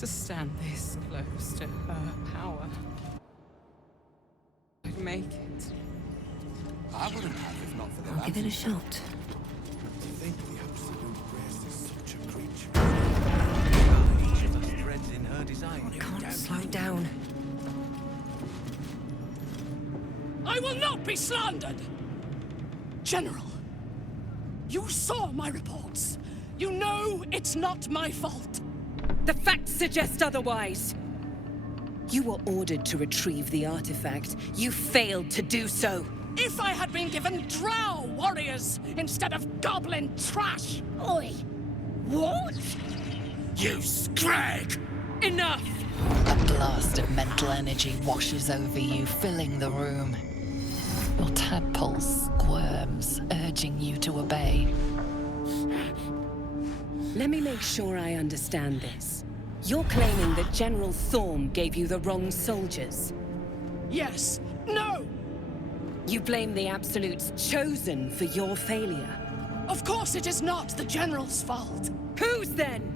To stand this close to her power. I'd make it. I wouldn't have if not for the I'll give it a shot. To think the absolute grace is such a creature. Each of us threads in her design. Can't slow down. I will not be slandered! General, you saw my reports. You know it's not my fault. The facts suggest otherwise. You were ordered to retrieve the artifact. You failed to do so. If I had been given drow warriors instead of goblin trash! Oi! What? You scrag! Enough! A blast of mental energy washes over you, filling the room. Your tadpole squirms, urging you to obey. Let me make sure I understand this. You're claiming that General Thorm gave you the wrong soldiers. Yes. No! You blame the Absolute's Chosen for your failure. Of course it is not the General's fault. Whose then?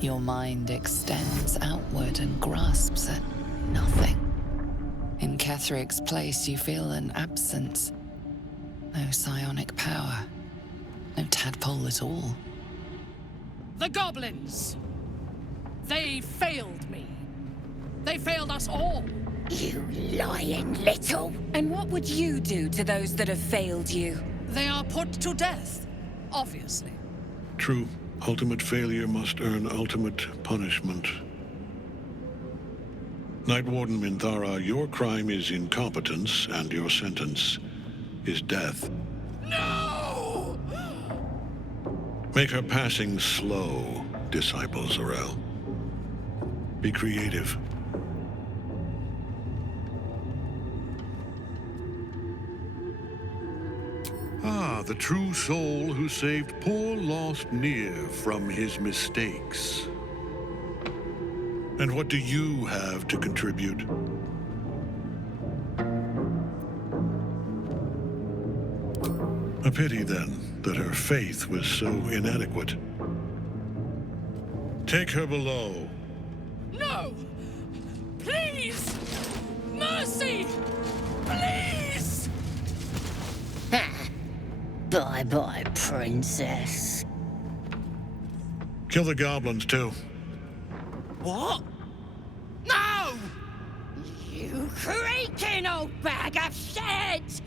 Your mind extends outward and grasps at nothing. In Ketheric's place, you feel an absence. No psionic power. No tadpole at all. The goblins! They failed me. They failed us all. You lying little... And what would you do to those that have failed you? They are put to death, obviously. True. Ultimate failure must earn ultimate punishment. Night Warden Minthara, your crime is incompetence, and your sentence is death. No! Make her passing slow, Disciple Zorel. Be creative. Ah, the true soul who saved poor lost Nier from his mistakes. And what do you have to contribute? A pity, then, that her faith was so inadequate. Take her below. No! Please! Mercy! Please! Bye-bye, princess. Kill the goblins, too. What? No! You creaking old bag of shit!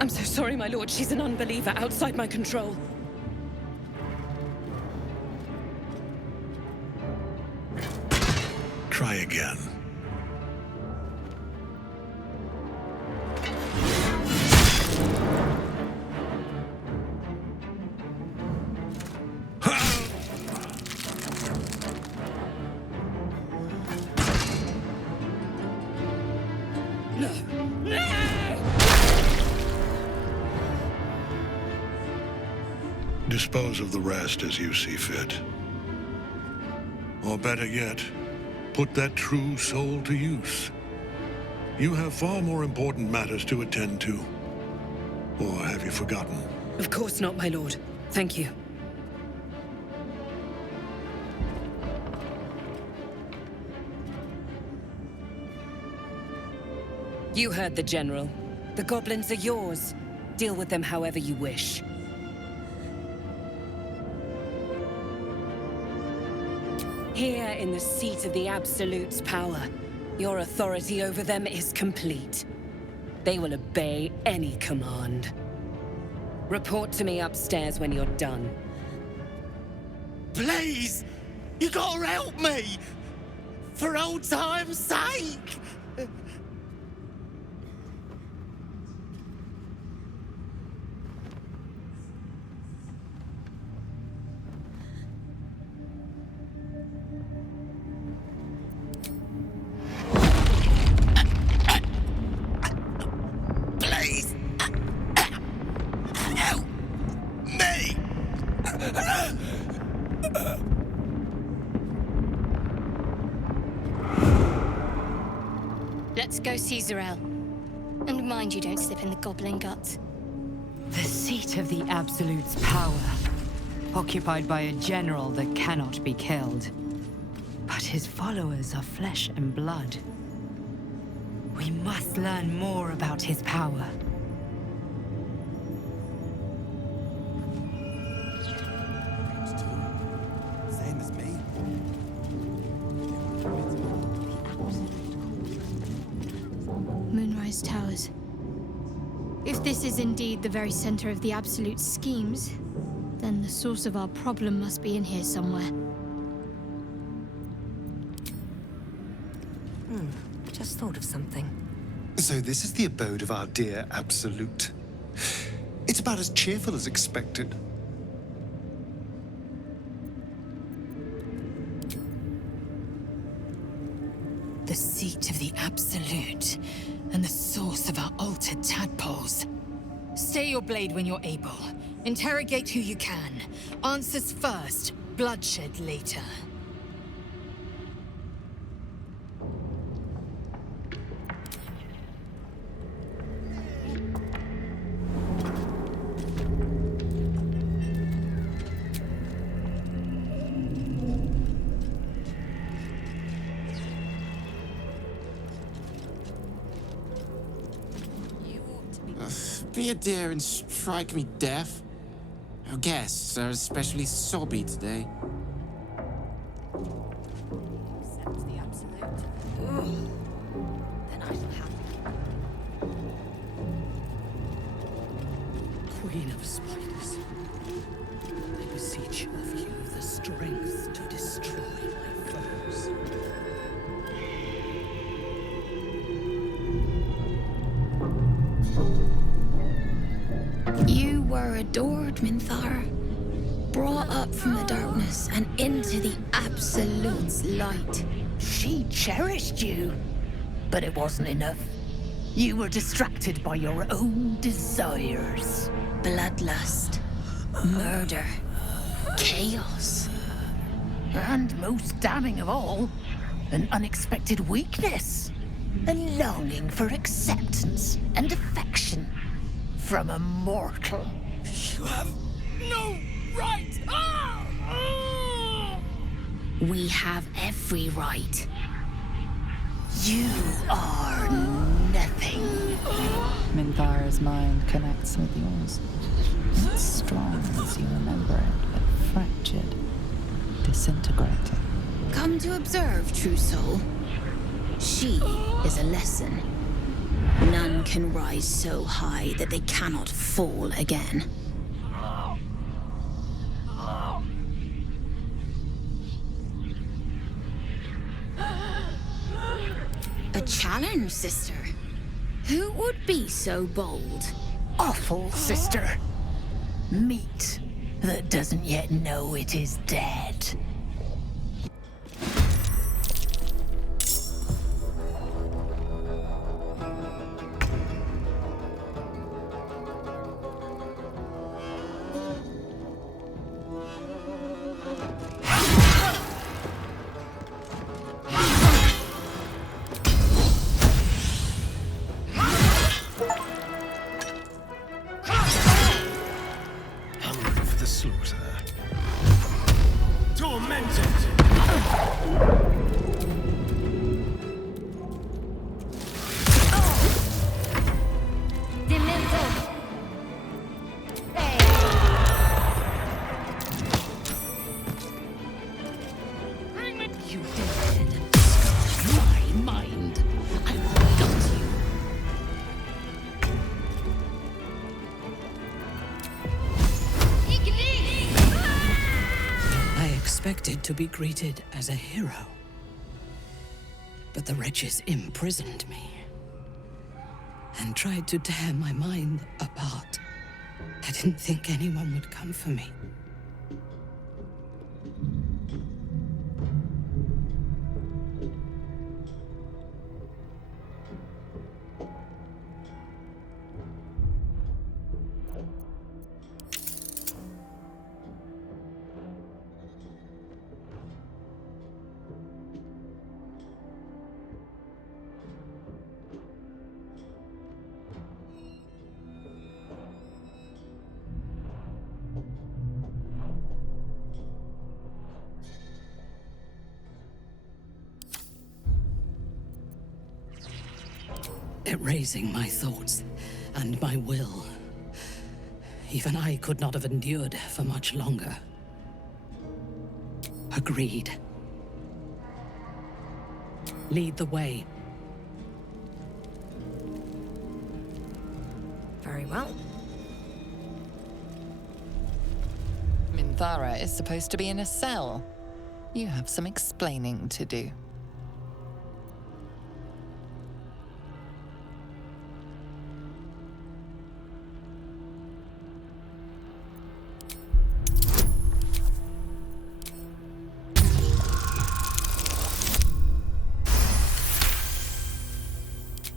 I'm so sorry, my lord. She's an unbeliever outside my control. Try again. Dispose of the rest as you see fit. Or better yet, put that true soul to use. You have far more important matters to attend to. Or have you forgotten? Of course not, my lord. Thank you. You heard the General. The goblins are yours. Deal with them however you wish. Here in the seat of the Absolute's power, your authority over them is complete. They will obey any command. Report to me upstairs when you're done. Please! You gotta help me! For old time's sake! Please! Help me! Let's go see Zarel. And mind you don't slip in the goblin guts. The seat of the Absolute's power, occupied by a general that cannot be killed. But his followers are flesh and blood. We must learn more about his power. Same as me. Moonrise Towers. If this is indeed the very center of the Absolute schemes, then the source of our problem must be in here somewhere. Just thought of something. So this is the abode of our dear Absolute. It's about as cheerful as expected. The seat of the Absolute, and the source of our altered tadpoles. Stay your blade when you're able. Interrogate who you can. Answers first, bloodshed later. Be a dear and strike me deaf. Our guests are especially sobby today. Accept the Absolute. Then I shall have Queen of Spiders, I beseech of you the strength to destroy my foes. You were adored, Minthar. Brought up from the darkness and into the Absolute's light. She cherished you. But it wasn't enough. You were distracted by your own desires. Bloodlust, murder, chaos. And most damning of all, an unexpected weakness. A longing for acceptance and affection from a mortal. You have no right! We have every right. You are nothing. Minthar's mind connects with yours. Not strong as you remember it, but fractured, disintegrating. Come to observe, true soul. She is a lesson. None can rise so high that they cannot fall again. A challenge, sister. Who would be so bold? Awful, sister. Meat that doesn't yet know it is dead. Hungry for the slaughter. Torment! expected to be greeted as a hero. But the wretches imprisoned me and tried to tear my mind apart. I didn't think anyone would come for me. Erasing my thoughts and my will. Even I could not have endured for much longer. Agreed. Lead the way. Very well. Minthara is supposed to be in a cell. You have some explaining to do.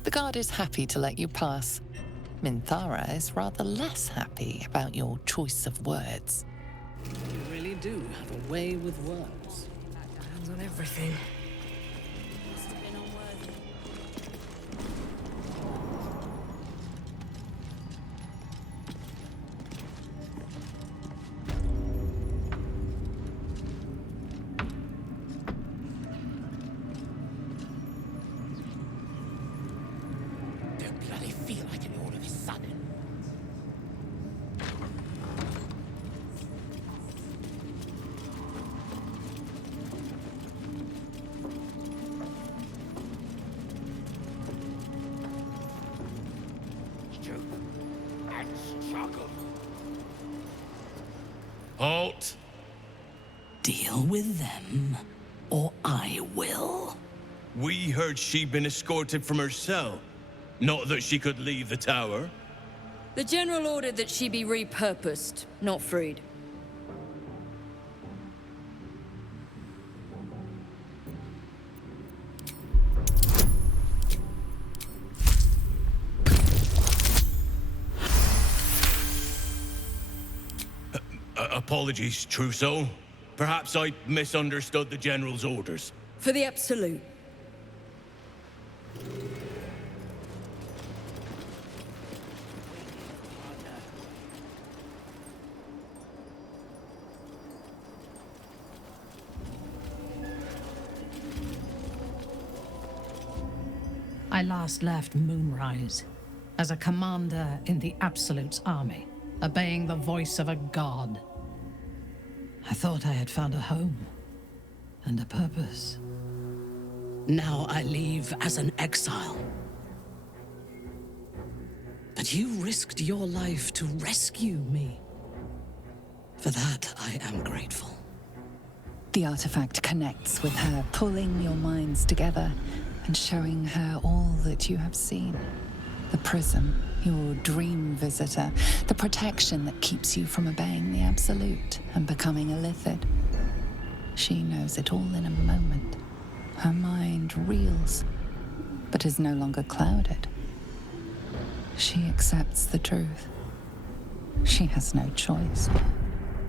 The guard is happy to let you pass. Minthara is rather less happy about your choice of words. You really do have a way with words. Hands on everything. Don't bloody feel like it all of a sudden. And struggle. Halt! Deal with them, or I will. We heard she'd been escorted from her cell. Not that she could leave the tower. The General ordered that she be repurposed, not freed. Apologies, Trousseau. Perhaps I misunderstood the General's orders. For the Absolute. I last left Moonrise as a commander in the Absolute's army, obeying the voice of a god. I thought I had found a home and a purpose. Now I leave as an exile. But you risked your life to rescue me. For that, I am grateful. The artifact connects with her, pulling your minds together and showing her all that you have seen. The prism, your dream visitor, the protection that keeps you from obeying the Absolute and becoming a Lithid. She knows it all in a moment. Her mind reels, but is no longer clouded. She accepts the truth. She has no choice.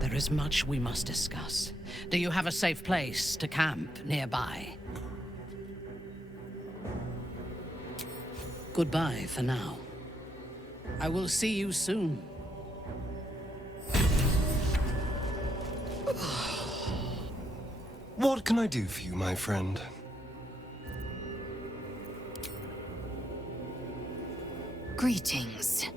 There is much we must discuss. Do you have a safe place to camp nearby? Goodbye for now. I will see you soon. What can I do for you, my friend? Greetings.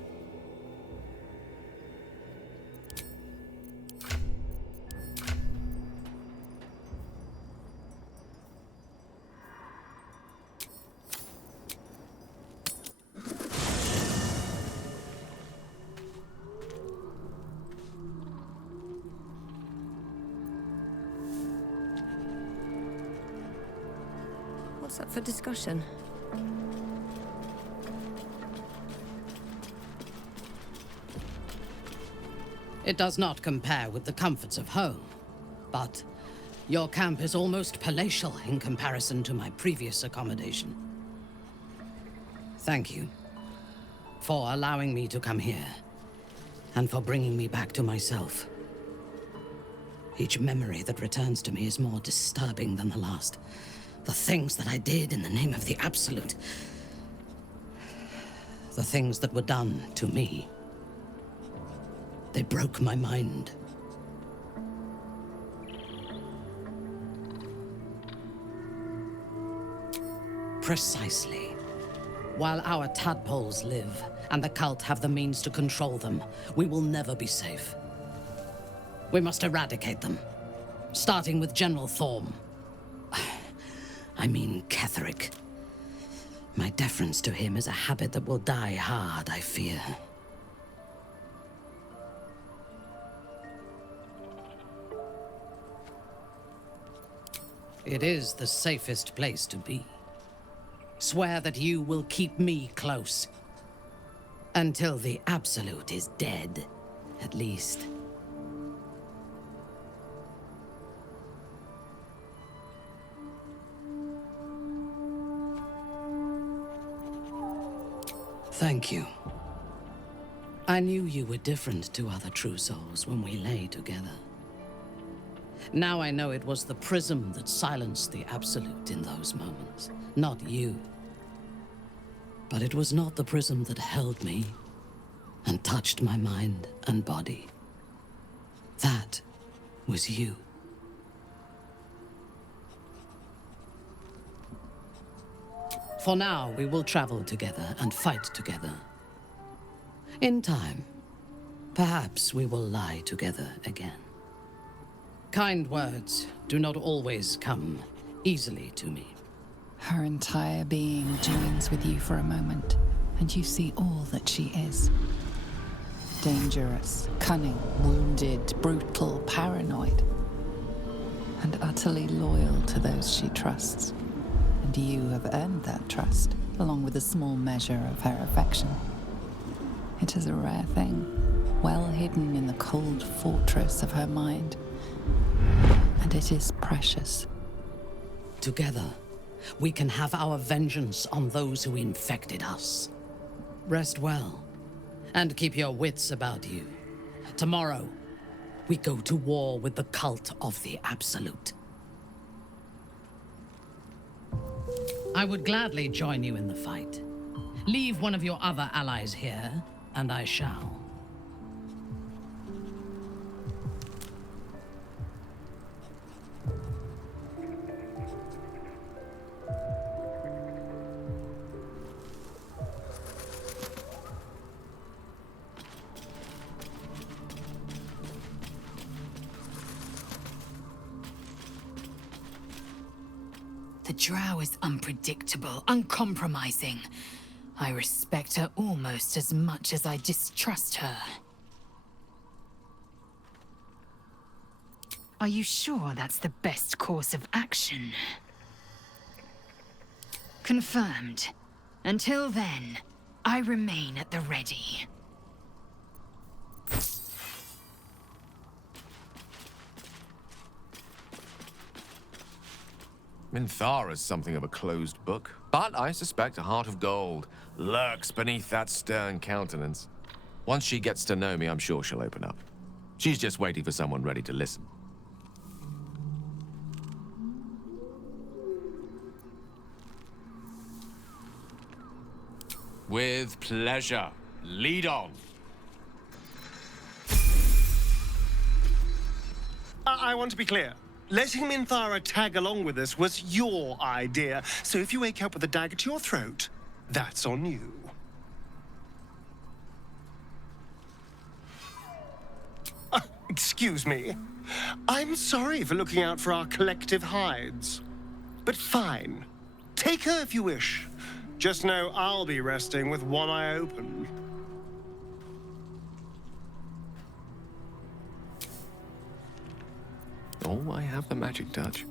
That's up for discussion. It does not compare with the comforts of home, but your camp is almost palatial in comparison to my previous accommodation. Thank you for allowing me to come here, and for bringing me back to myself. Each memory that returns to me is more disturbing than the last. The things that I did in the name of the Absolute. The things that were done to me. They broke my mind. Precisely. While our tadpoles live, and the cult have the means to control them, we will never be safe. We must eradicate them, starting with General Thorm. I mean Ketheric. My deference to him is a habit that will die hard, I fear. It is the safest place to be. Swear that you will keep me close. Until the Absolute is dead, at least. Thank you. I knew you were different to other true souls when we lay together. Now I know it was the prism that silenced the Absolute in those moments, not you. But it was not the prism that held me and touched my mind and body. That was you. For now, we will travel together and fight together. In time, perhaps we will lie together again. Kind words do not always come easily to me. Her entire being joins with you for a moment, and you see all that she is. Dangerous, cunning, wounded, brutal, paranoid, and utterly loyal to those she trusts. And you have earned that trust, along with a small measure of her affection. It is a rare thing, well hidden in the cold fortress of her mind. And it is precious. Together, we can have our vengeance on those who infected us. Rest well, and keep your wits about you. Tomorrow, we go to war with the cult of the Absolute. I would gladly join you in the fight. Leave one of your other allies here, and I shall. The Drow is unpredictable, uncompromising. I respect her almost as much as I distrust her. Are you sure that's the best course of action? Confirmed. Until then, I remain at the ready. Minthara is something of a closed book, but I suspect a heart of gold lurks beneath that stern countenance. Once she gets to know me, I'm sure she'll open up. She's just waiting for someone ready to listen. With pleasure. Lead on. I want to be clear. Letting Minthara tag along with us was your idea, so if you wake up with a dagger to your throat, that's on you. Excuse me. I'm sorry for looking out for our collective hides. But fine. Take her if you wish. Just know I'll be resting with one eye open. Oh, I have the magic touch.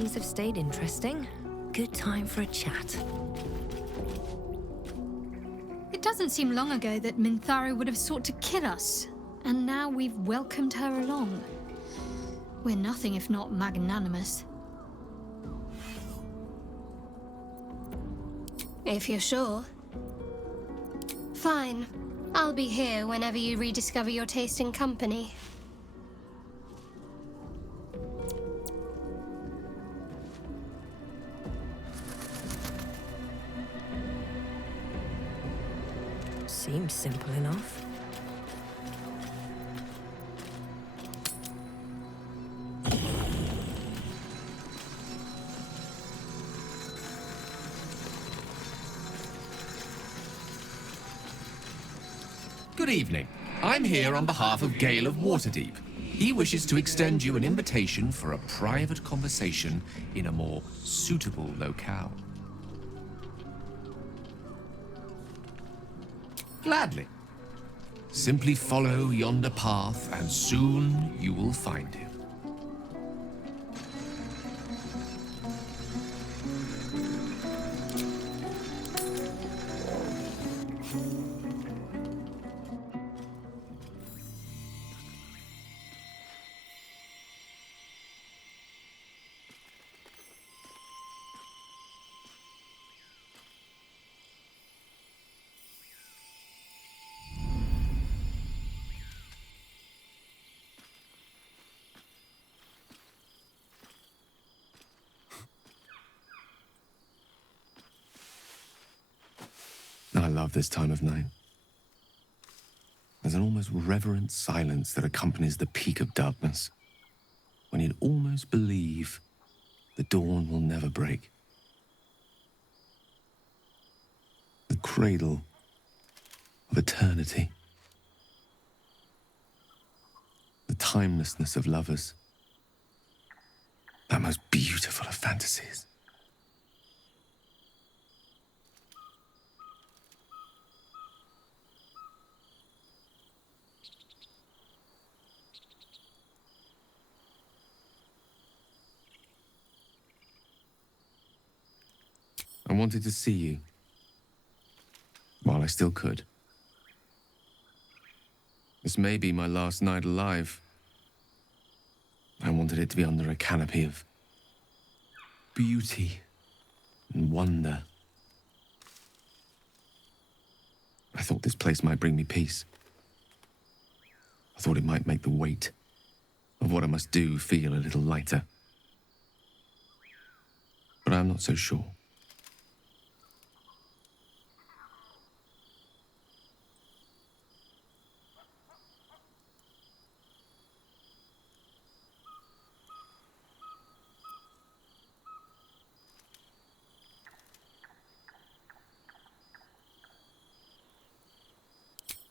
things have stayed interesting. Good time for a chat. It doesn't seem long ago that Minthara would have sought to kill us, and now we've welcomed her along. We're nothing if not magnanimous. If you're sure. Fine. I'll be here whenever you rediscover your taste in company. Seems simple enough. Good evening. I'm here on behalf of Gale of Waterdeep. He wishes to extend you an invitation for a private conversation in a more suitable locale. Gladly. Simply follow yonder path, and soon you will find him. I love this time of night. There's an almost reverent silence that accompanies the peak of darkness, when you'd almost believe the dawn will never break. The cradle of eternity. The timelessness of lovers. That most beautiful of fantasies. I wanted to see you while I still could. This may be my last night alive. I wanted it to be under a canopy of beauty and wonder. I thought this place might bring me peace. I thought it might make the weight of what I must do feel a little lighter. But I'm not so sure.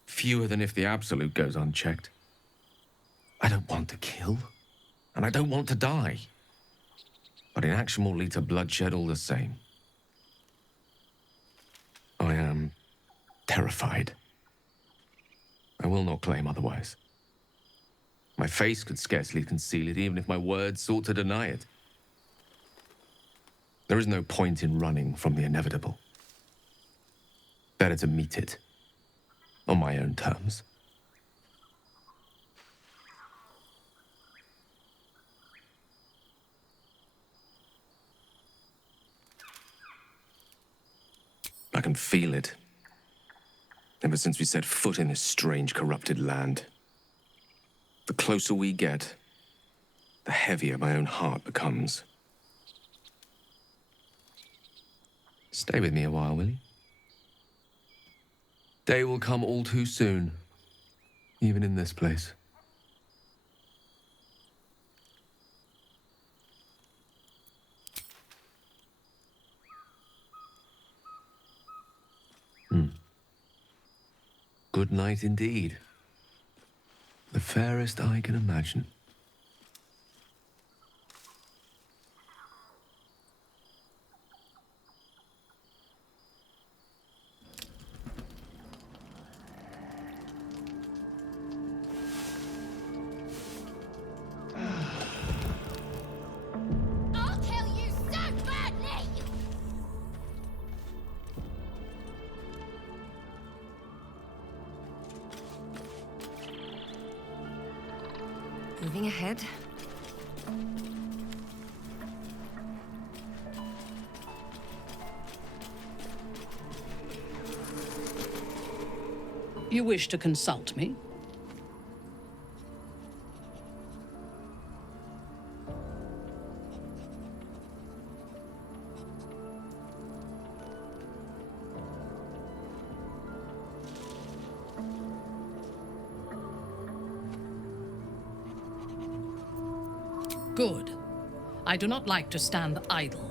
Fewer than if the Absolute goes unchecked. I don't want to kill, and I don't want to die. But inaction will lead to bloodshed all the same. I am terrified. I will not claim otherwise. My face could scarcely conceal it, even if my words sought to deny it. There is no point in running from the inevitable. Better to meet it on my own terms. I can feel it. Ever since we set foot in this strange, corrupted land. The closer we get, the heavier my own heart becomes. Stay with me a while, will you? Day will come all too soon, even in this place. Good night indeed. The fairest I can imagine. I'll kill moving ahead. You wish to consult me? Good. I do not like to stand idle.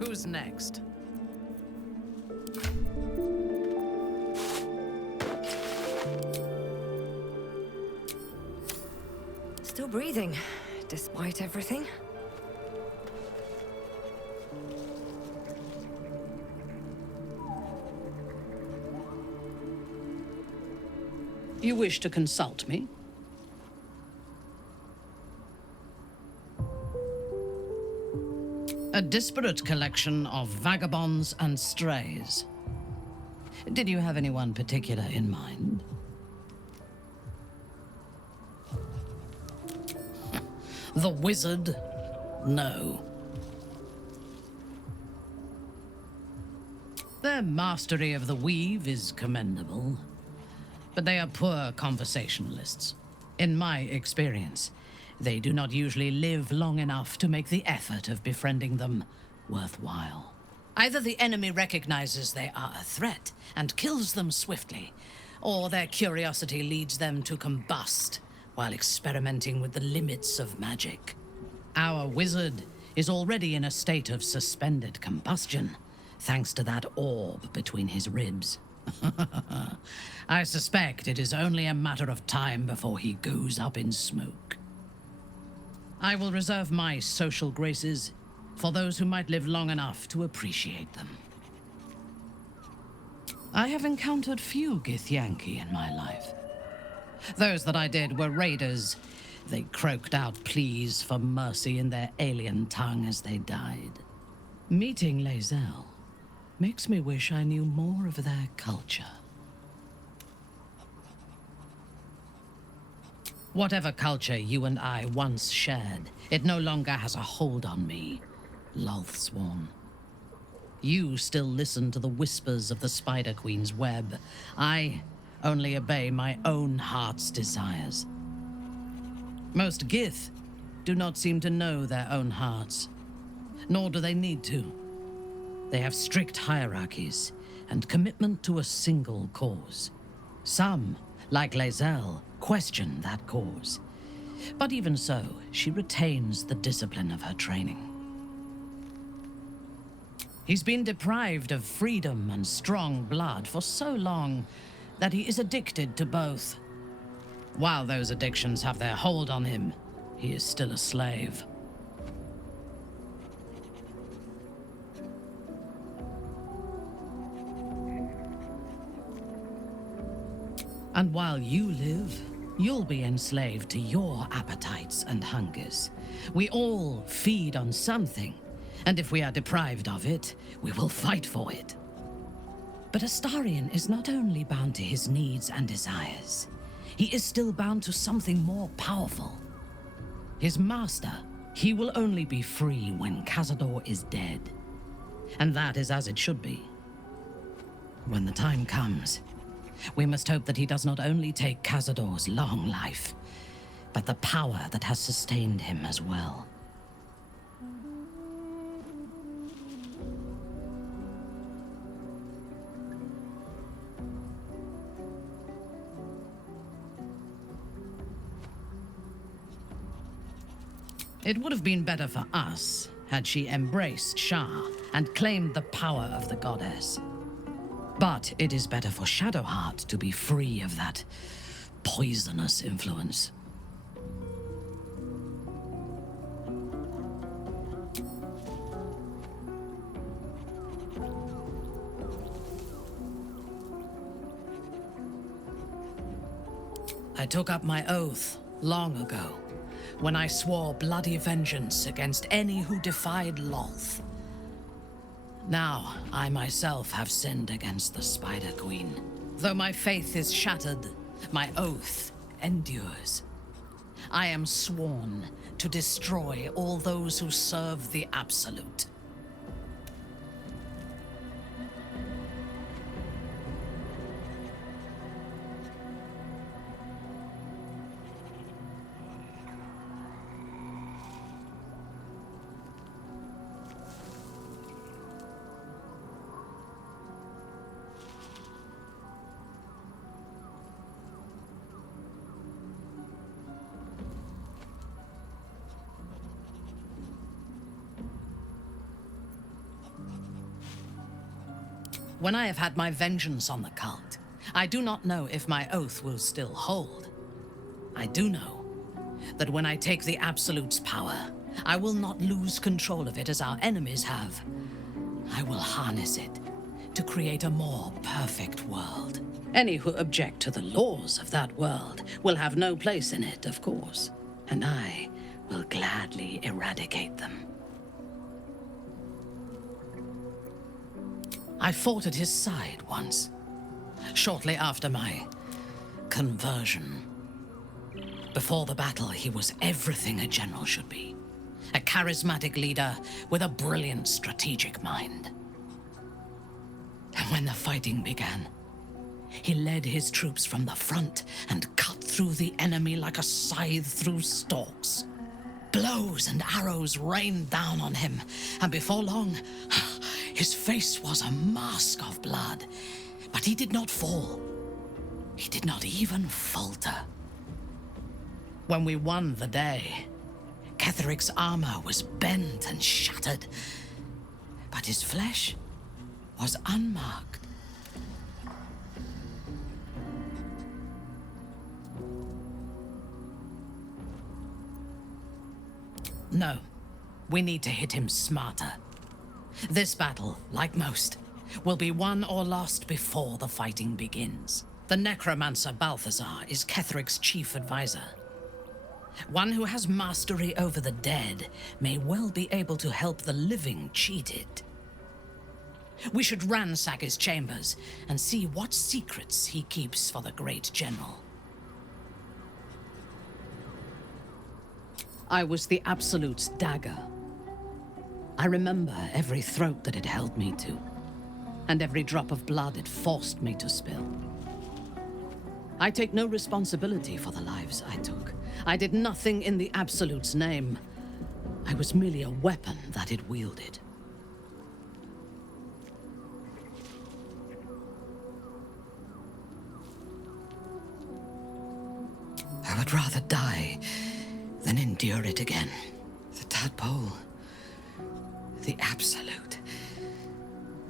Who's next? Still breathing, despite everything. You wish to consult me? A disparate collection of vagabonds and strays. Did you have anyone particular in mind? The wizard? No. Their mastery of the weave is commendable, but they are poor conversationalists. In my experience, they do not usually live long enough to make the effort of befriending them worthwhile. Either the enemy recognizes they are a threat and kills them swiftly, or their curiosity leads them to combust while experimenting with the limits of magic. Our wizard is already in a state of suspended combustion, thanks to that orb between his ribs. I suspect it is only a matter of time before he goes up in smoke. I will reserve my social graces for those who might live long enough to appreciate them. I have encountered few Githyanki in my life. Those that I did were raiders. They croaked out pleas for mercy in their alien tongue as they died. Meeting Lae'zel makes me wish I knew more of their culture. Whatever culture you and I once shared, it no longer has a hold on me, Lothsworn. You still listen to the whispers of the Spider Queen's web. I only obey my own heart's desires. Most Gith do not seem to know their own hearts, nor do they need to. They have strict hierarchies and commitment to a single cause. Some, like Lae'zel, question that cause. But even so, she retains the discipline of her training. He's been deprived of freedom and strong blood for so long that he is addicted to both. While those addictions have their hold on him, he is still a slave. And while you live, you'll be enslaved to your appetites and hungers. We all feed on something, and if we are deprived of it, we will fight for it. But Astarion is not only bound to his needs and desires, he is still bound to something more powerful. His master, he will only be free when Cazador is dead. And that is as it should be. When the time comes, we must hope that he does not only take Cazador's long life, but the power that has sustained him as well. It would have been better for us had she embraced Shah and claimed the power of the goddess. But it is better for Shadowheart to be free of that poisonous influence. I took up my oath long ago, when I swore bloody vengeance against any who defied Lolth. Now, I myself have sinned against the Spider Queen. Though my faith is shattered, my oath endures. I am sworn to destroy all those who serve the Absolute. When I have had my vengeance on the cult, I do not know if my oath will still hold. I do know that when I take the Absolute's power, I will not lose control of it as our enemies have. I will harness it to create a more perfect world. Any who object to the laws of that world will have no place in it, of course, and I will gladly eradicate them. I fought at his side once, shortly after my conversion. Before the battle, he was everything a general should be. A charismatic leader with a brilliant strategic mind. And when the fighting began, he led his troops from the front and cut through the enemy like a scythe through stalks. Blows and arrows rained down on him, and before long, his face was a mask of blood. But he did not fall. He did not even falter. When we won the day, Ketheric's armor was bent and shattered, but his flesh was unmarked. No, we need to hit him smarter. This battle, like most, will be won or lost before the fighting begins. The necromancer Balthazar is Ketheric's chief advisor. One who has mastery over the dead may well be able to help the living cheat it. We should ransack his chambers and see what secrets he keeps for the great general. I was the Absolute's dagger. I remember every throat that it held me to, and every drop of blood it forced me to spill. I take no responsibility for the lives I took. I did nothing in the Absolute's name. I was merely a weapon that it wielded. I would rather die than endure it again. The tadpole, the Absolute.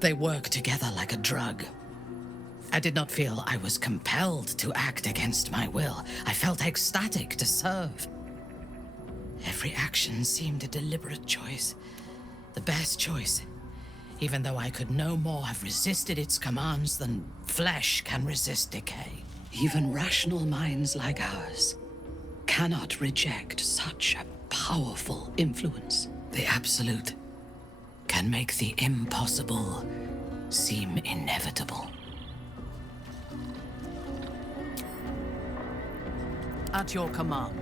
They work together like a drug. I did not feel I was compelled to act against my will. I felt ecstatic to serve. Every action seemed a deliberate choice. The best choice. Even though I could no more have resisted its commands than flesh can resist decay. Even rational minds like ours cannot reject such a powerful influence. The Absolute can make the impossible seem inevitable. At your command.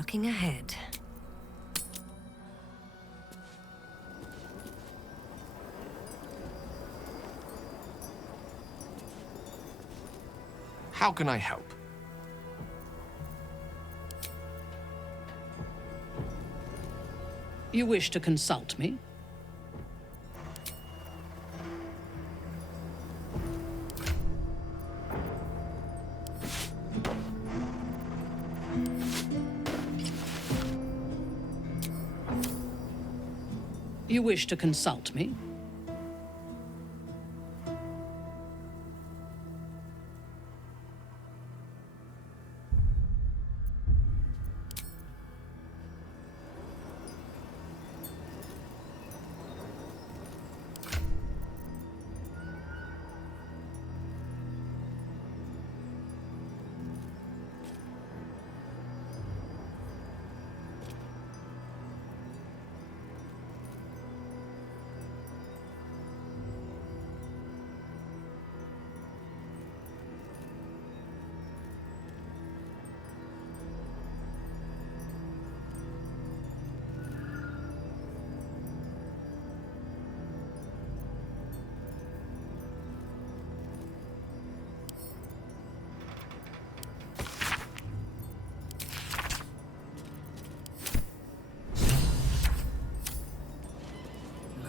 looking ahead. How can I help? You wish to consult me? You wish to consult me?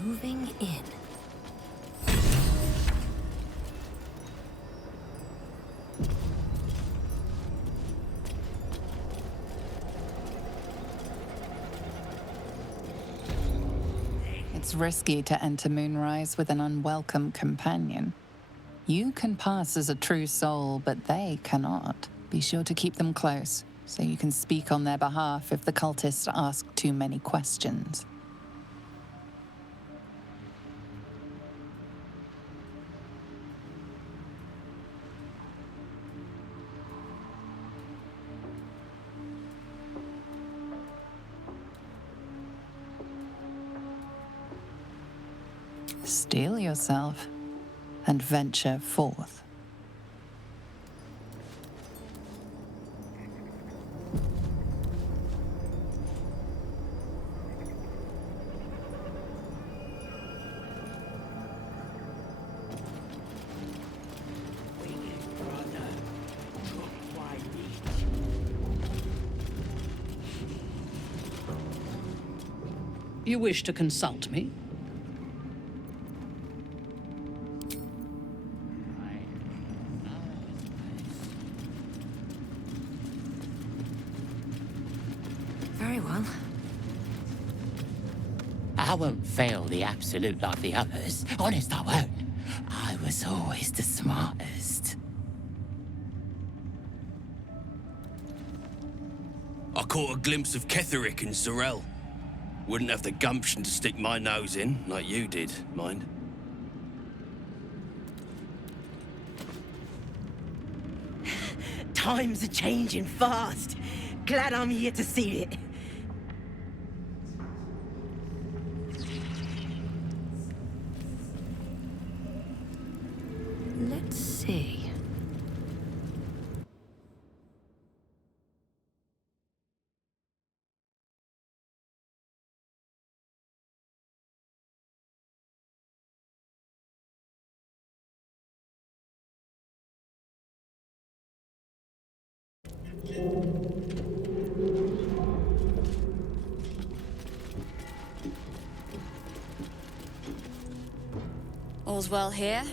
Moving in. It's risky to enter Moonrise with an unwelcome companion. You can pass as a true soul, but they cannot. Be sure to keep them close, so you can speak on their behalf if the cultists ask too many questions. Steel yourself and venture forth. You wish to consult me? Very well. I won't fail the Absolute like the others. Honest, I won't. I was always the smartest. I caught a glimpse of Ketherick and Sorel. Wouldn't have the gumption to stick my nose in, like you did, mind. Times are changing fast. Glad I'm here to see it. Let's see. All's well here.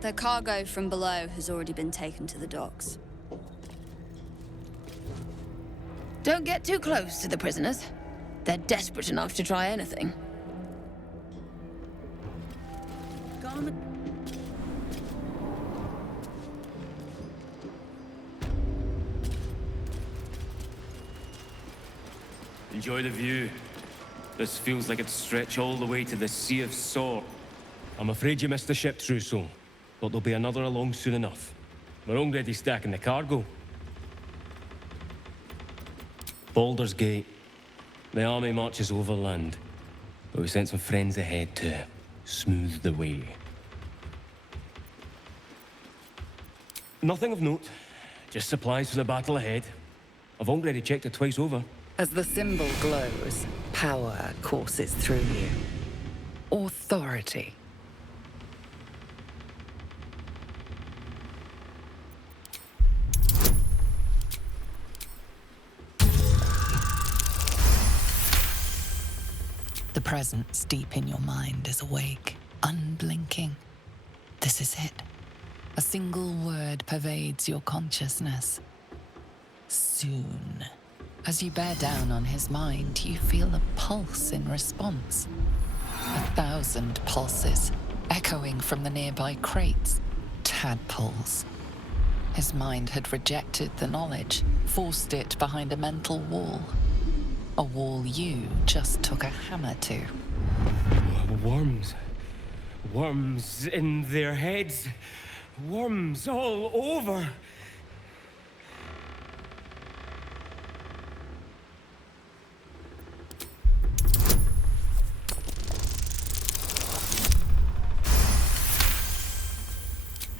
The cargo from below has already been taken to the docks. Don't get too close to the prisoners. They're desperate enough to try anything. Enjoy the view. This feels like it'd stretch all the way to the Sea of Sor. I'm afraid you missed the ship, Trousseau, but there'll be another along soon enough. We're already stacking the cargo. Baldur's Gate. The army marches overland, but we sent some friends ahead to smooth the way. Nothing of note, just supplies for the battle ahead. I've already checked it twice over. As the symbol glows, power courses through you. Authority. The presence deep in your mind is awake, unblinking. This is it. A single word pervades your consciousness. Soon. As you bear down on his mind, you feel a pulse in response. 1,000 pulses, echoing from the nearby crates. Tadpoles. His mind had rejected the knowledge, forced it behind a mental wall. A wall you just took a hammer to. Worms. Worms in their heads. Worms all over.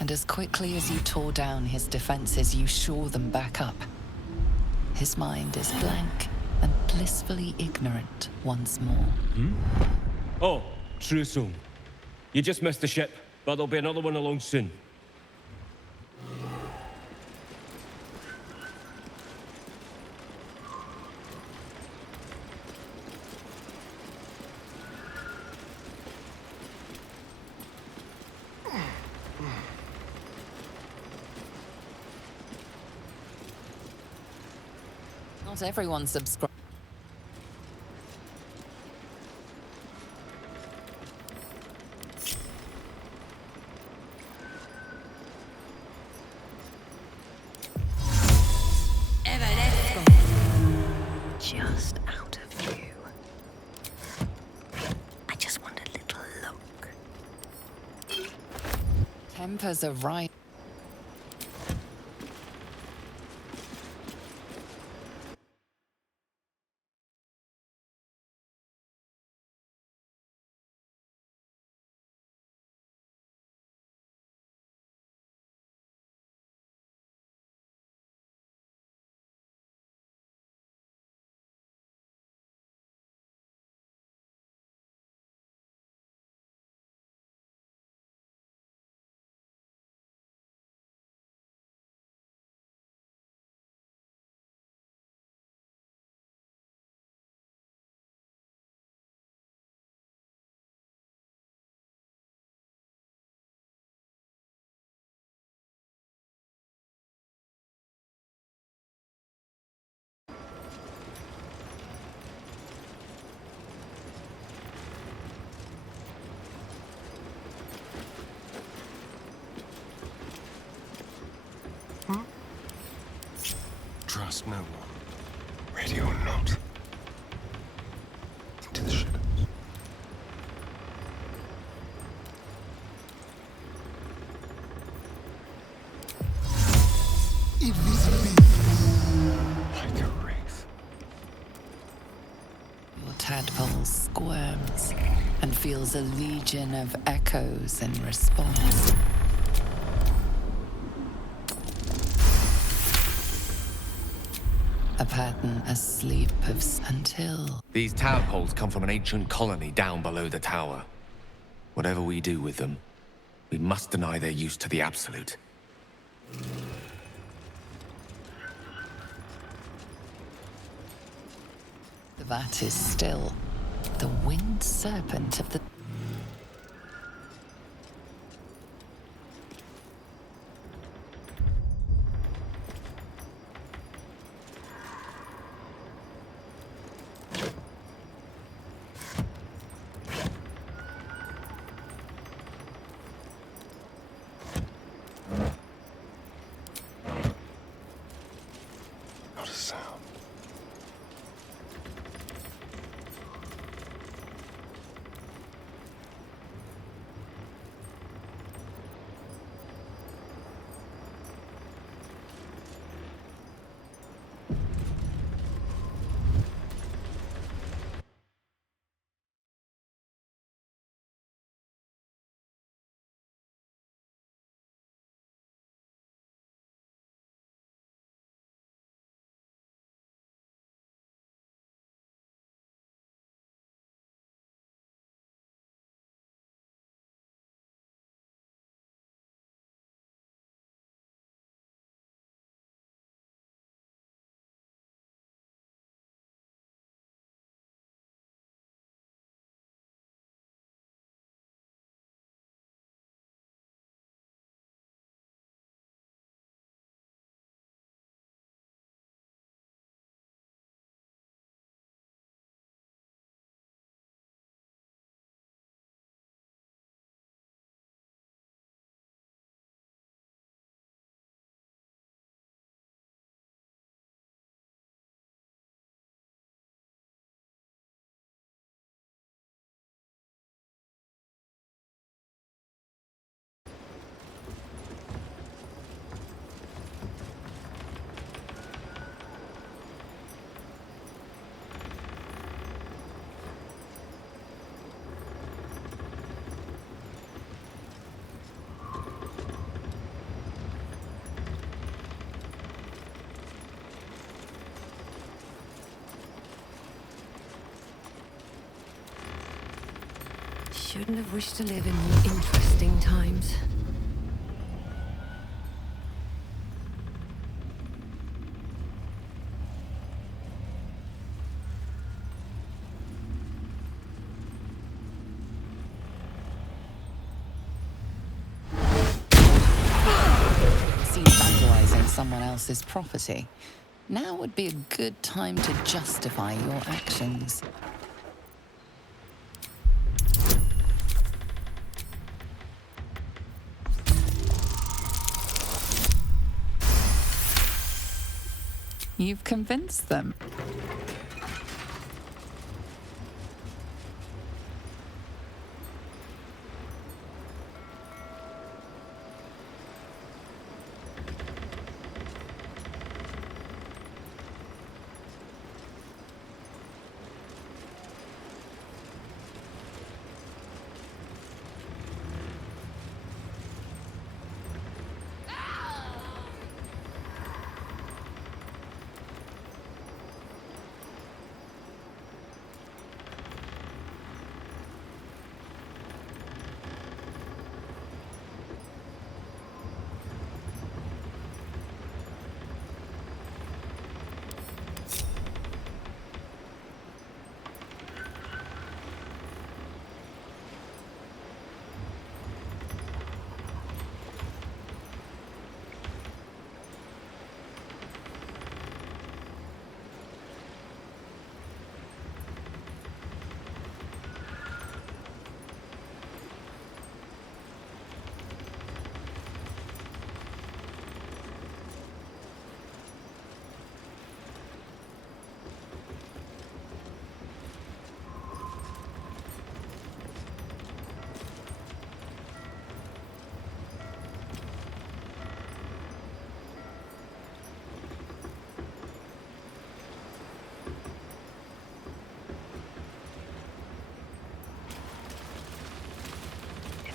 And as quickly as you tore down his defenses, you shore them back up. His mind is blank and blissfully ignorant once more. Oh, trousseau. You just missed the ship, but there'll be another one along soon. Not everyone subscribes. Just out of view. I just want a little look. Tempers are right. Trust no one. Ready or not. Into the shadows. Like a wraith. Your tadpole squirms and feels a legion of echoes in response. A pattern asleep until... These tadpoles come from an ancient colony down below the tower. Whatever we do with them, we must deny their use to the Absolute. That is still the winged serpent of the... Not a sound. Shouldn't have wished to live in more interesting times. Seen vandalizing someone else's property. Now would be a good time to justify your actions. You've convinced them.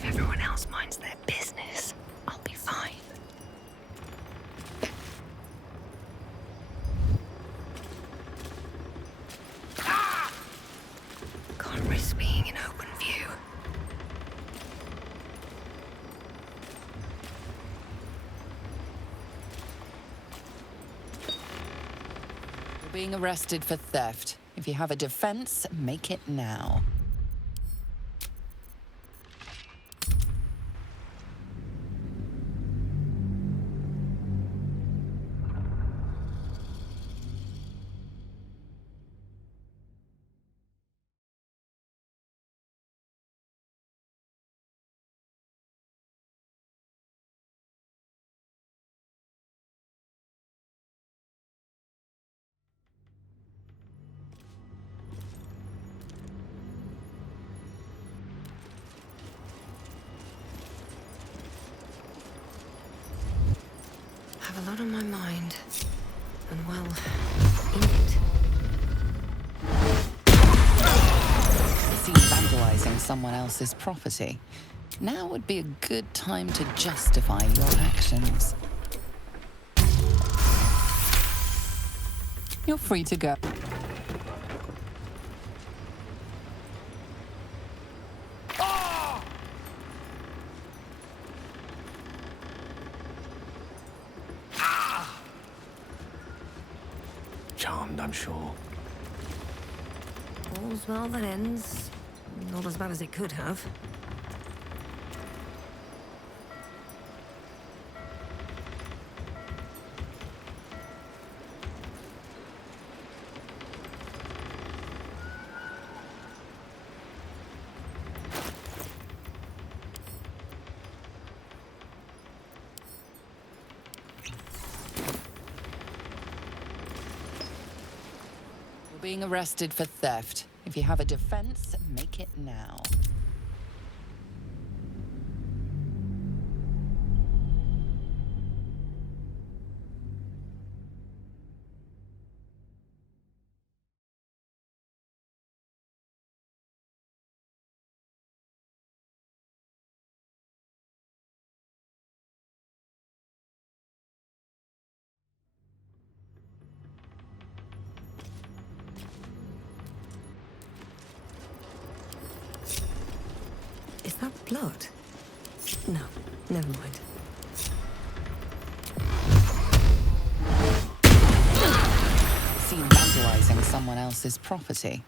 If everyone else minds their business, I'll be fine. Can't risk being in open view. You're being arrested for theft. If you have a defense, make it now. Have a lot on my mind. And well, in it. Seen vandalizing someone else's property. Now would be a good time to justify your actions. You're free to go. Charmed, I'm sure. All's well that ends. Not as bad as it could have. You're being arrested for theft. If you have a defense, make it now. blood? No, never mind. Seen vandalizing someone else's property.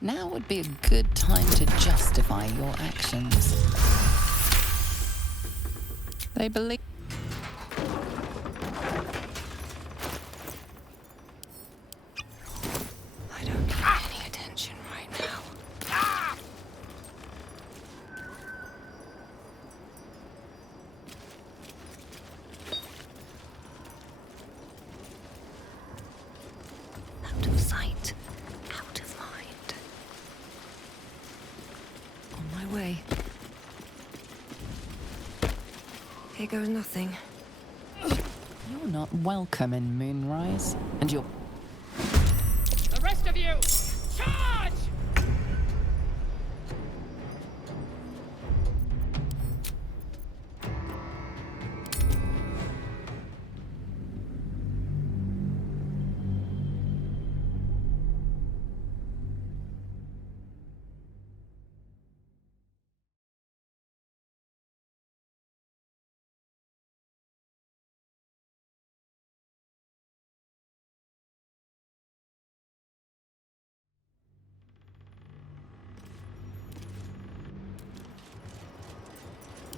Now would be a good time to justify your actions. They believe... I don't need any attention right now. Out of sight, out of mind. On my way. Here goes nothing. You're not welcome in Moonrise, and you're... The rest of you, charge!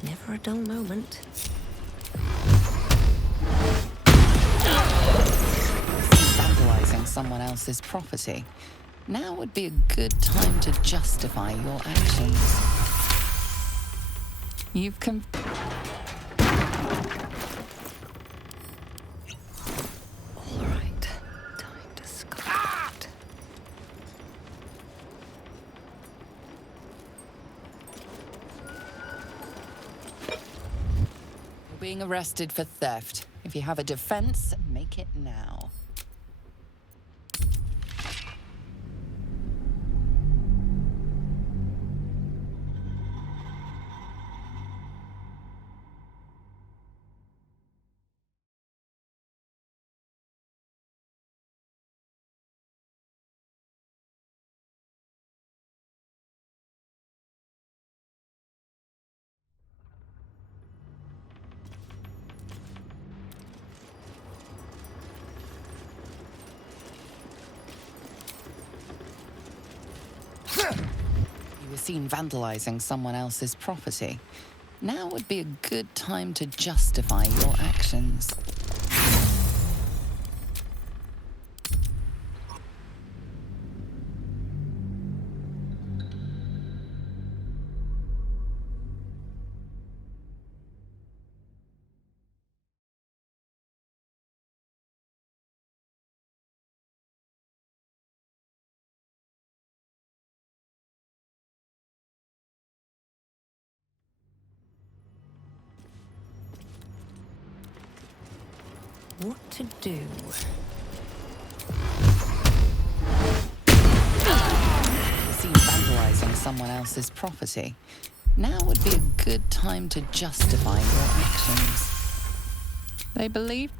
Never a dull moment. vandalizing someone else's property. Now would be a good time to justify your actions. You've All right, time to scout. You're being arrested for theft. If you have a defense, make it now. You were seen vandalizing someone else's property. Now would be a good time to justify your actions. What to do? Seen vandalizing someone else's property. Now would be a good time to justify your actions. They believe...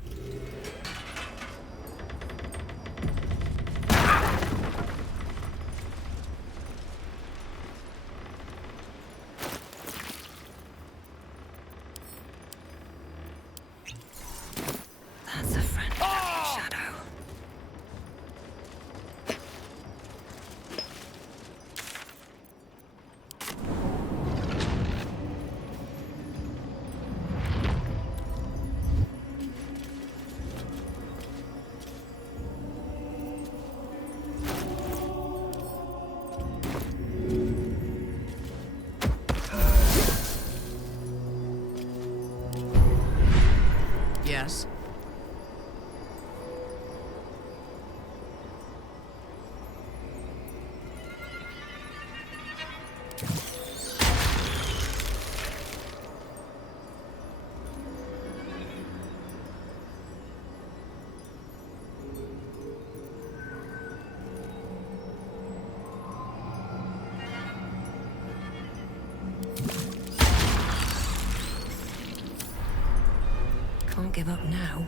That's a friendly shadow. Yes. Can't give up now.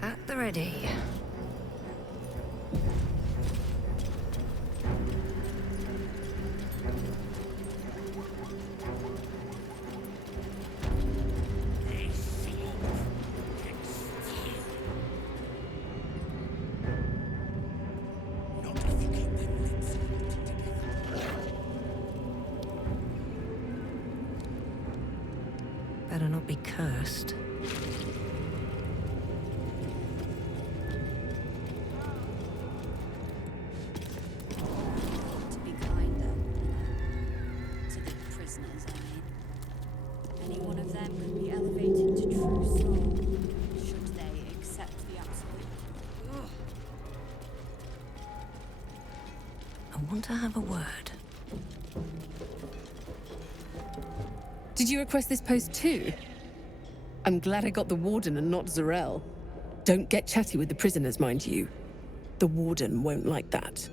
At the ready. better not be cursed. To be kinder, to the prisoners, I mean. Any one of them could be elevated to true soul, should they accept the absolute. Ugh. I want to have a word. Did you request this post too? I'm glad I got the Warden and not Zarel. Don't get chatty with the prisoners, mind you. The Warden won't like that.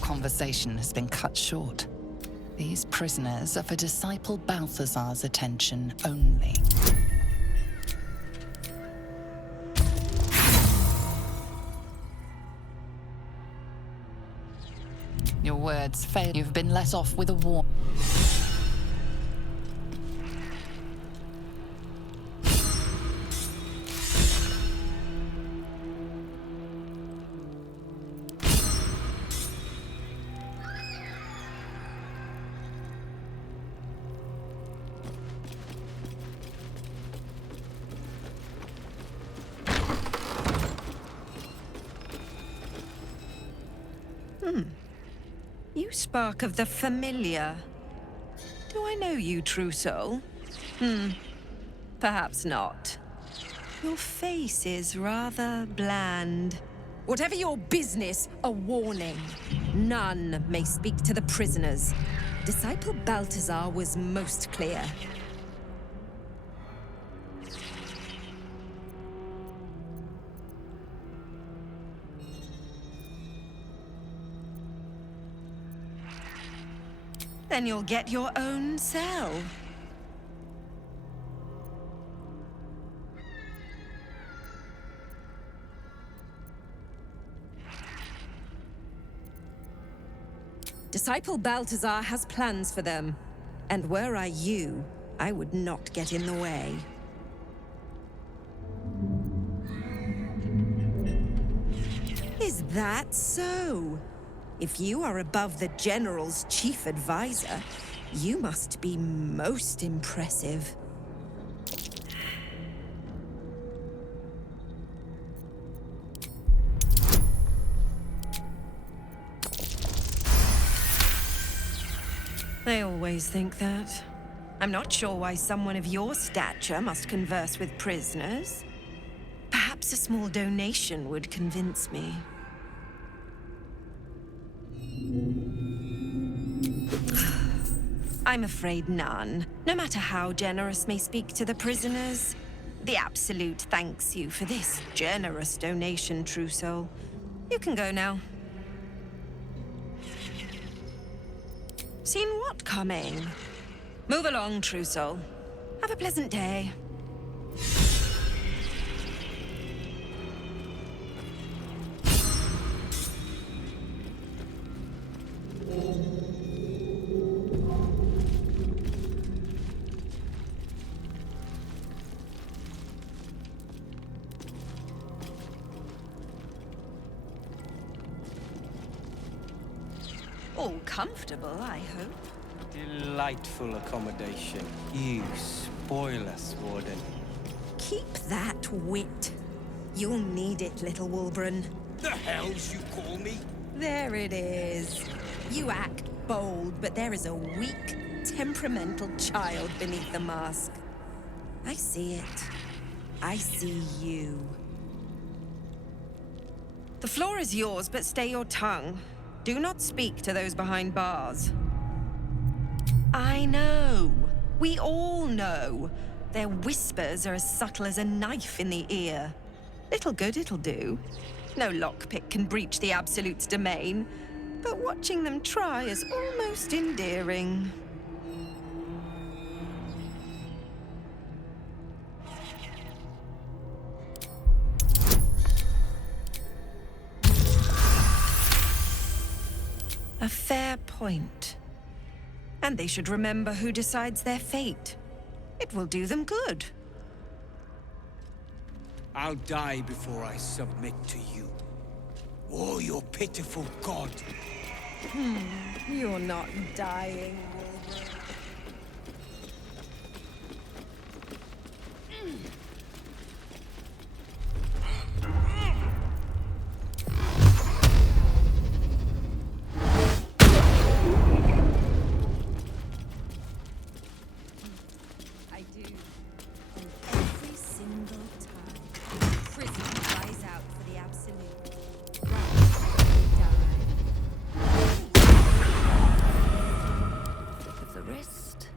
Conversation has been cut short. These prisoners are for Disciple Balthazar's attention only. Your words fail. You've been let off with a warning. You spark of the familiar. Do I know you, true soul? Perhaps not. Your face is rather bland. Whatever your business, a warning. None may speak to the prisoners. Disciple Balthazar was most clear. Then you'll get your own cell. Disciple Balthazar has plans for them. And were I you, I would not get in the way. Is that so? If you are above the General's chief advisor, you must be most impressive. They always think that. I'm not sure why someone of your stature must converse with prisoners. Perhaps a small donation would convince me. I'm afraid none. No matter how generous may speak to the prisoners, the Absolute thanks you for this generous donation, true soul. You can go now. Seen what coming? Move along, true soul. Have a pleasant day. All comfortable, I hope. Delightful accommodation. You spoil us, Warden. Keep that wit. You'll need it, little Wolbran. The hells you call me? There it is. You act bold, but there is a weak, temperamental child beneath the mask. I see it. I see you. The floor is yours, but stay your tongue. Do not speak to those behind bars. I know. We all know. Their whispers are as subtle as a knife in the ear. Little good it'll do. No lockpick can breach the Absolute's domain, but watching them try is almost endearing. A fair point. And they should remember who decides their fate. It will do them good. I'll die before I submit to you. Oh, your pitiful god. You're not dying, Wilbur. I do. And every single time, prison cries out for the absolute. Right before they die. Think of the rest.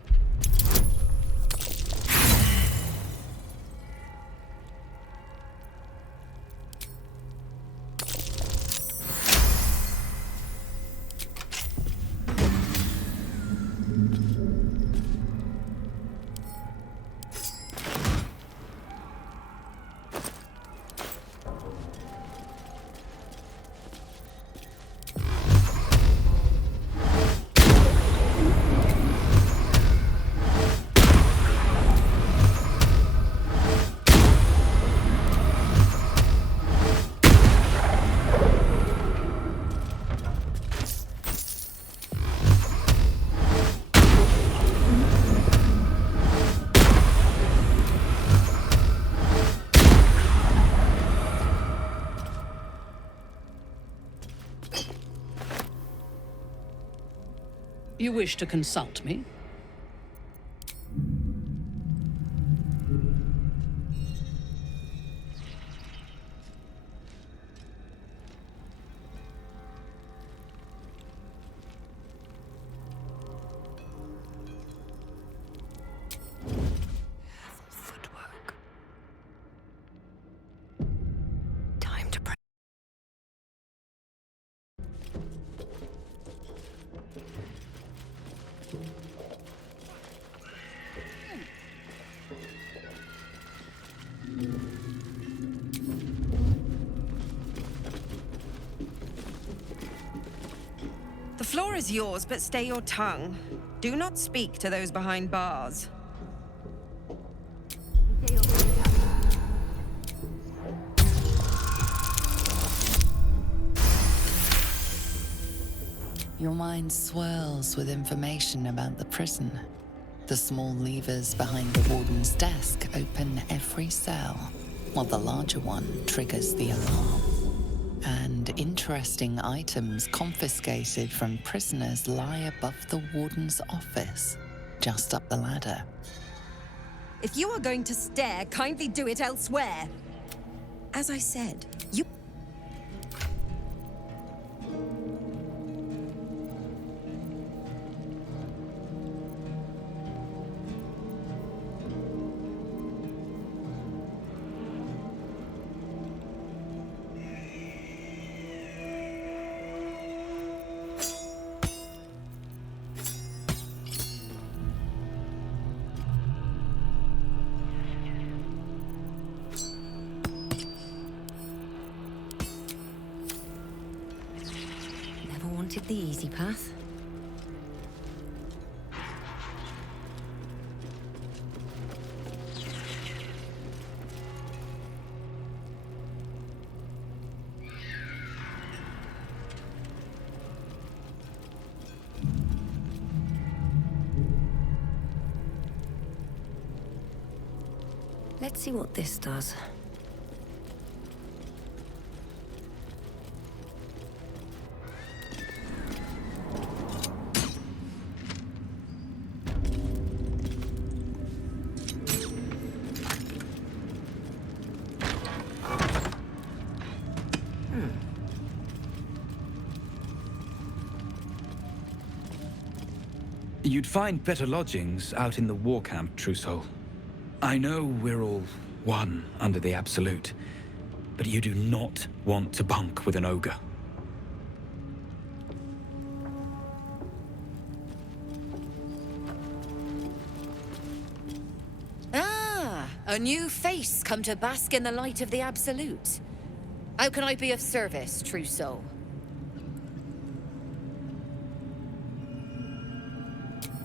You wish to consult me? Footwork. Time to pray. The floor is yours, but stay your tongue. Do not speak to those behind bars. Your mind swirls with information about the prison. The small levers behind the warden's desk open every cell, while the larger one triggers the alarm. And interesting items confiscated from prisoners lie above the warden's office, just up the ladder. If you are going to stare, kindly do it elsewhere. As I said, you... Never wanted the easy path. Let's see what this does. You'd find better lodgings out in the war camp, True Soul. I know we're all one under the Absolute, but you do not want to bunk with an ogre. Ah, a new face come to bask in the light of the Absolute. How can I be of service, True Soul?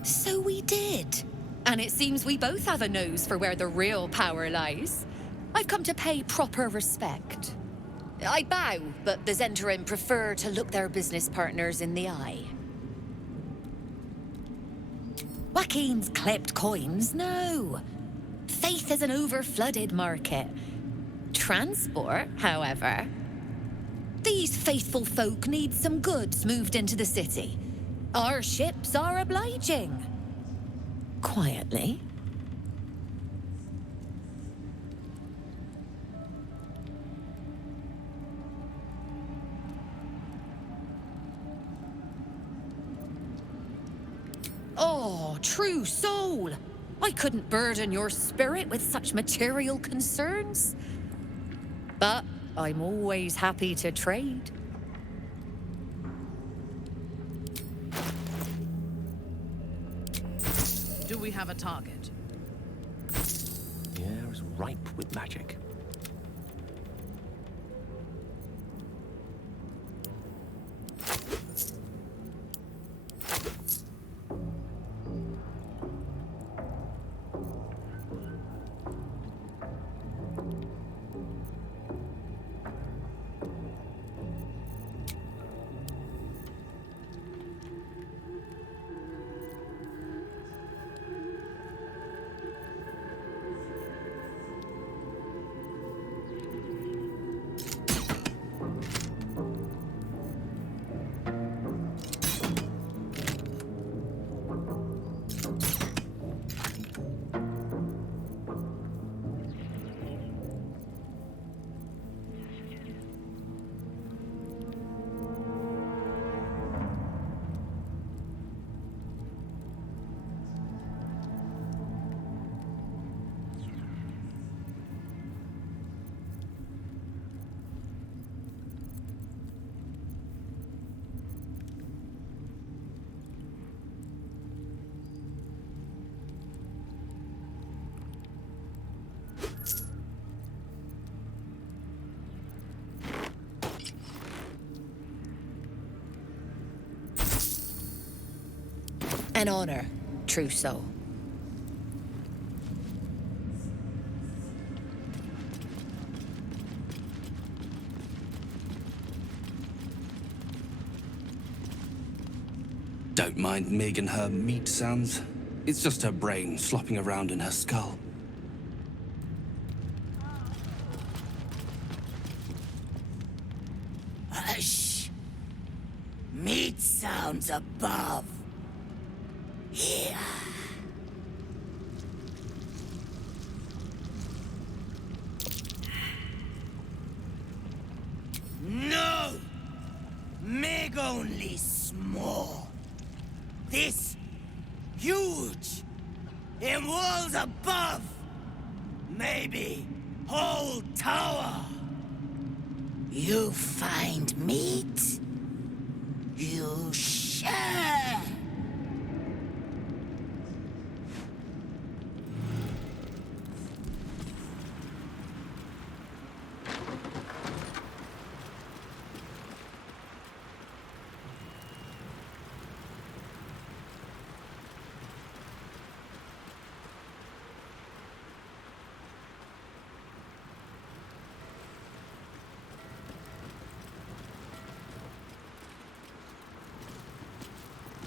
So we did. And it seems we both have a nose for where the real power lies. I've come to pay proper respect. I bow, but the Zentarim prefer to look their business partners in the eye. Joaquin's clipped coins, no. Faith is an over-flooded market. Transport, however. These faithful folk need some goods moved into the city. Our ships are obliging. Quietly. Oh, True Soul! I couldn't burden your spirit with such material concerns. But I'm always happy to trade. Do we have a target? The air is ripe with magic. An honor, True Soul. Don't mind Mig and her meat sounds. It's just her brain slopping around in her skull. Hush! Meat sounds above. Here. No! Meg only small. This huge. In walls above. Maybe whole tower. You find meat? You share.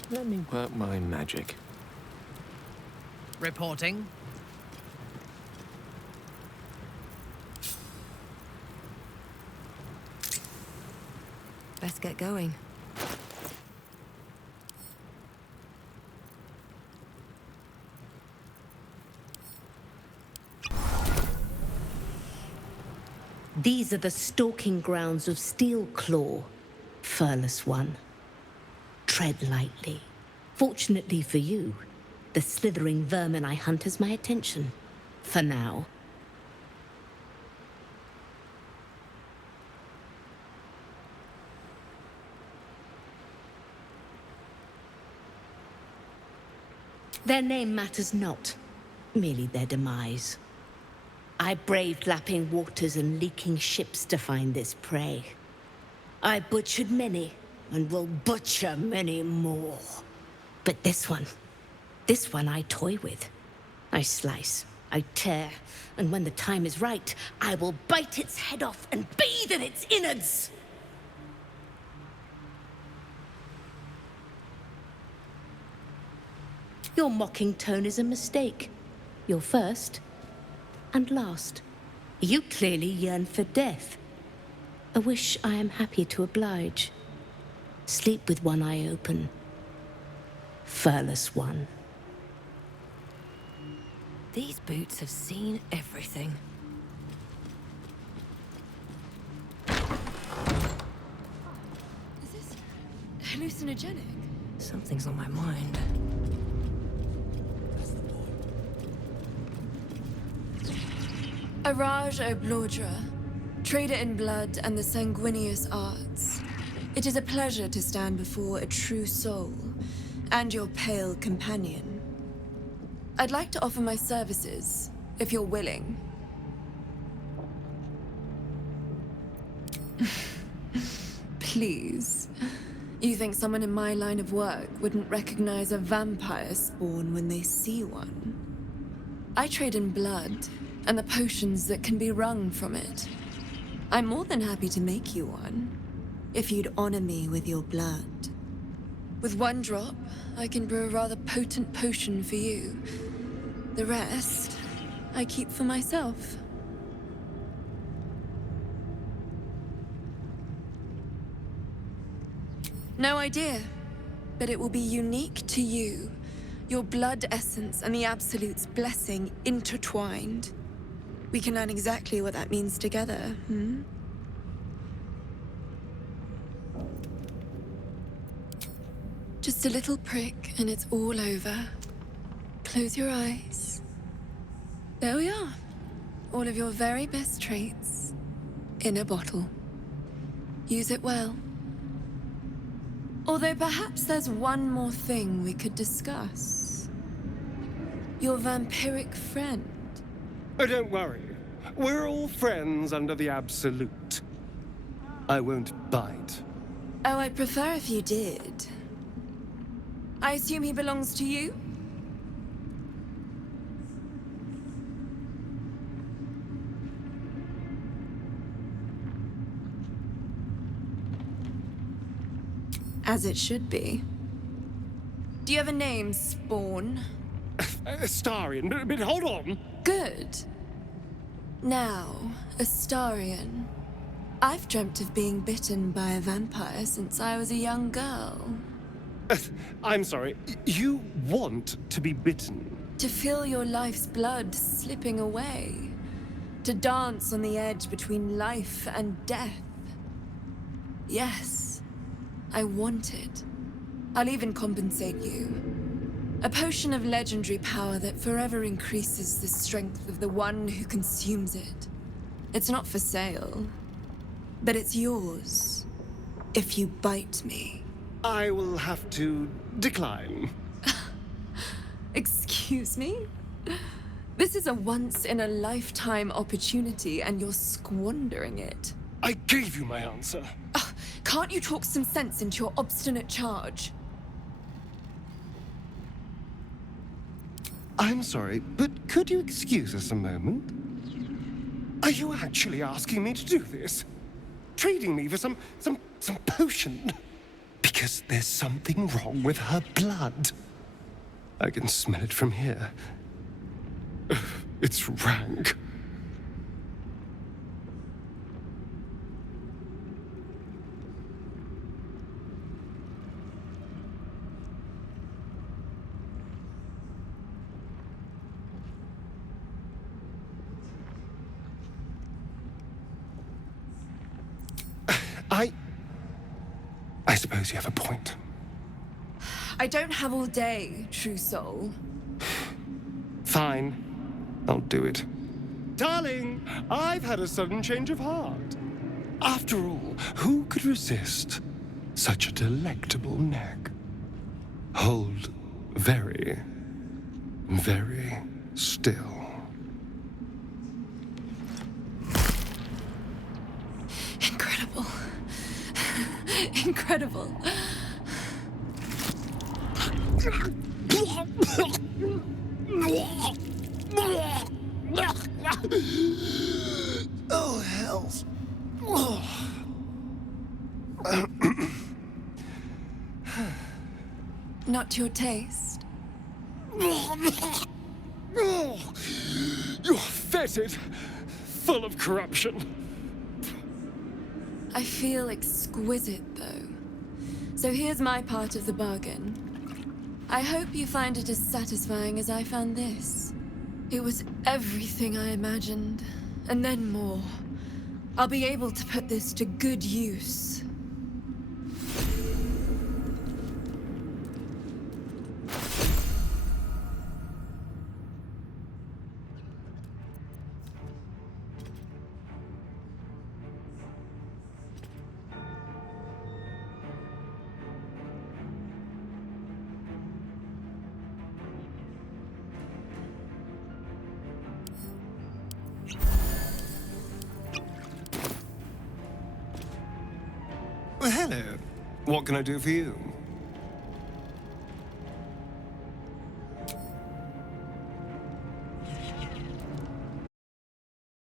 Let me work my magic. Reporting. Let's get going. These are the stalking grounds of Steelclaw, Furless One. Tread lightly. Fortunately for you, the slithering vermin I hunt has my attention. For now. Their name matters not, merely their demise. I braved lapping waters and leaking ships to find this prey. I butchered many, and will butcher many more. But this one I toy with. I slice, I tear, and when the time is right, I will bite its head off and bathe in its innards! Your mocking tone is a mistake. You're first and last. You clearly yearn for death. A wish I am happy to oblige. Sleep with one eye open. Furless one. These boots have seen everything. Is this hallucinogenic? Something's on my mind. Araj Oblordra, trader in blood and the sanguineous arts. It is a pleasure to stand before a true soul, and your pale companion. I'd like to offer my services, if you're willing. Please. You think someone in my line of work wouldn't recognize a vampire spawn when they see one? I trade in blood, and the potions that can be wrung from it. I'm more than happy to make you one, if you'd honor me with your blood. With one drop, I can brew a rather potent potion for you. The rest, I keep for myself. No idea, but it will be unique to you. Your blood essence and the Absolute's blessing intertwined. We can learn exactly what that means together, hmm? Just a little prick and it's all over. Close your eyes. There we are. All of your very best traits in a bottle. Use it well. Although perhaps there's one more thing we could discuss. Your vampiric friend. Oh, don't worry. We're all friends under the Absolute. I won't bite. Oh, I'd prefer if you did. I assume he belongs to you? As it should be. Do you have a name, Spawn? Astarion, but hold on. Good. Now, Astarion. I've dreamt of being bitten by a vampire since I was a young girl. I'm sorry, you want to be bitten? To feel your life's blood slipping away. To dance on the edge between life and death. Yes, I want it. I'll even compensate you. A potion of legendary power that forever increases the strength of the one who consumes it. It's not for sale, but it's yours if you bite me. I will have to decline. Excuse me? This is a once-in-a-lifetime opportunity, and you're squandering it. I gave you my answer. Can't you talk some sense into your obstinate charge? I'm sorry, but could you excuse us a moment? Are you actually asking me to do this? Trading me for some potion? Because there's something wrong with her blood. I can smell it from here. It's rank. I suppose you have a point. I don't have all day, true soul. Fine. I'll do it. Darling, I've had a sudden change of heart. After all, who could resist such a delectable neck? Hold very, very still. Incredible. Incredible. Oh, hells. Not to your taste. You're fetid, full of corruption. I feel exquisite, though. So here's my part of the bargain. I hope you find it as satisfying as I found this. It was everything I imagined, and then more. I'll be able to put this to good use. Well, hello. What can I do for you?